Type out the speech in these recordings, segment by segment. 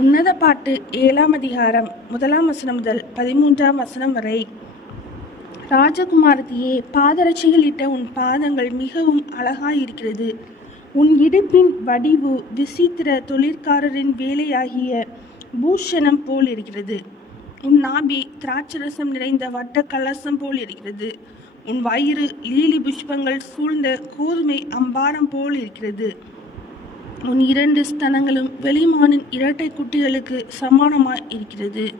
உன்னத பாட்டு ஏழாம் அதிகாரம் முதலாம் வசனம் முதல் பதிமூன்றாம் வசனம் வரை. ராஜகுமாரத்தியே பாதரட்சைகளிட்ட உன் பாதங்கள் மிகவும் அழகாயிருக்கிறது. உன் இடுப்பின் வடிவு விசித்திர தொழிற்காரரின் வேலையாகிய பூஷணம் போல் இருக்கிறது உன் நாபி திராட்சரசம் நிறைந்த வட்ட கலசம் போல் இருக்கிறது உன் வயிறு லீலி புஷ்பங்கள் சூழ்ந்த கோதுமை அம்பாரம் போல் இருக்கிறது உன் இரண்டு ஸ்தனங்களும் வெளிமானின் இரட்டை குட்டிகளுக்கு சமானமாய் இருக்கிறது.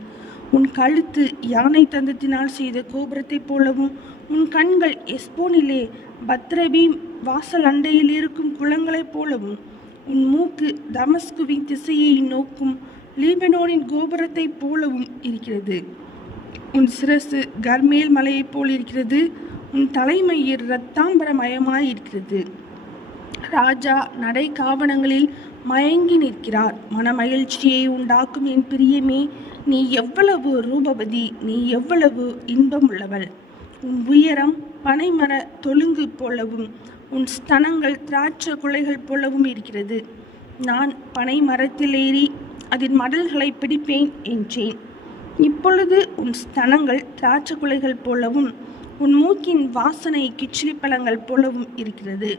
உன் கழுத்து யானை தந்தத்தினால் செய்த கோபுரத்தைப் போலவும் உன் கண்கள் எஸ்போனிலே பத்ரபீம் வாசல் அண்டையில் இருக்கும் குளங்களைப் போலவும் உன் மூக்கு தமஸ்குவின் திசையை நோக்கும் லீபனோனின் கோபுரத்தைப் போலவும் இருக்கிறது. உன் சிரசு கர்மேல் மலையைப் போல் இருக்கிறது. உன் தலைமயிர் இரத்தாம்பரமயமாய் இருக்கிறது. ராஜா நடை காவணங்களில் மயங்கி நிற்கிறார். மனமகிழ்ச்சியை உண்டாக்கும் என் பிரியமே நீ எவ்வளவு ரூபவதி நீ எவ்வளவு இன்பம் உள்ளவள் உன் உயரம் பனைமர தொழுங்கு போலவும் உன் ஸ்தனங்கள் திராட்சை குலைகள் போலவும் இருக்கிறது. நான் பனை மரத்தில் ஏறி அதன் மடல்களை பிடிப்பேன் என்றேன். இப்பொழுது உன் ஸ்தனங்கள் திராட்சை குலைகள் போலவும் உன் மூக்கின் வாசனை கிச்சிலி பழங்கள் போலவும் இருக்கிறது.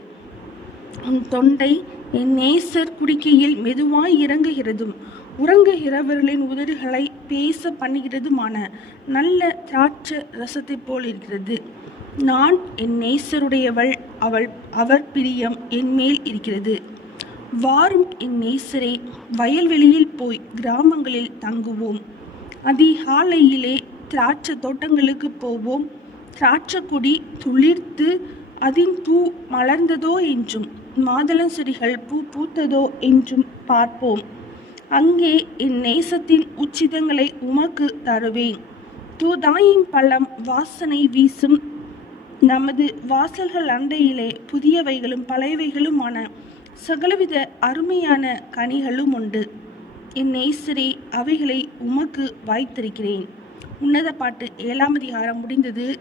உன் தொண்டை என் நேசர் குடிக்கையில் மெதுவாய் இறங்குகிறதும் உறங்குகிறவர்களின் உதடுகளை பேச பண்ணுகிறதுமான நல்ல திராட்சை ரசத்தைப் போல் இருக்கிறது. நான் என் நேசருடையவள் அவள் அவர் பிரியம் என் மேல் இருக்கிறது. வாரும் என் நேசரே வயல்வெளியில் போய் கிராமங்களில் தங்குவோம். அதிகாலையிலே திராட்சை தோட்டங்களுக்கு போவோம். திராட்சை கொடி துளிர்த்து அதின் பூ மலர்ந்ததோ என்றும் மாதளம் செடிகள் பூ பூத்ததோ என்றும் பார்ப்போம். அங்கே என் நேசத்தின் உச்சிதங்களை உமக்கு தருவேன். தூதாயின் பழம் வாசனை வீசும். நமது வாசல்கள் அண்டையிலே புதியவைகளும் பழையவைகளுமான சகலவித அருமையான கனிகளும் உண்டு. என் நேசரே அவைகளை உமக்கு வாய்த்திருக்கிறேன். உன்னத பாட்டு ஏழாம் அதிகாரம் முடிந்தது.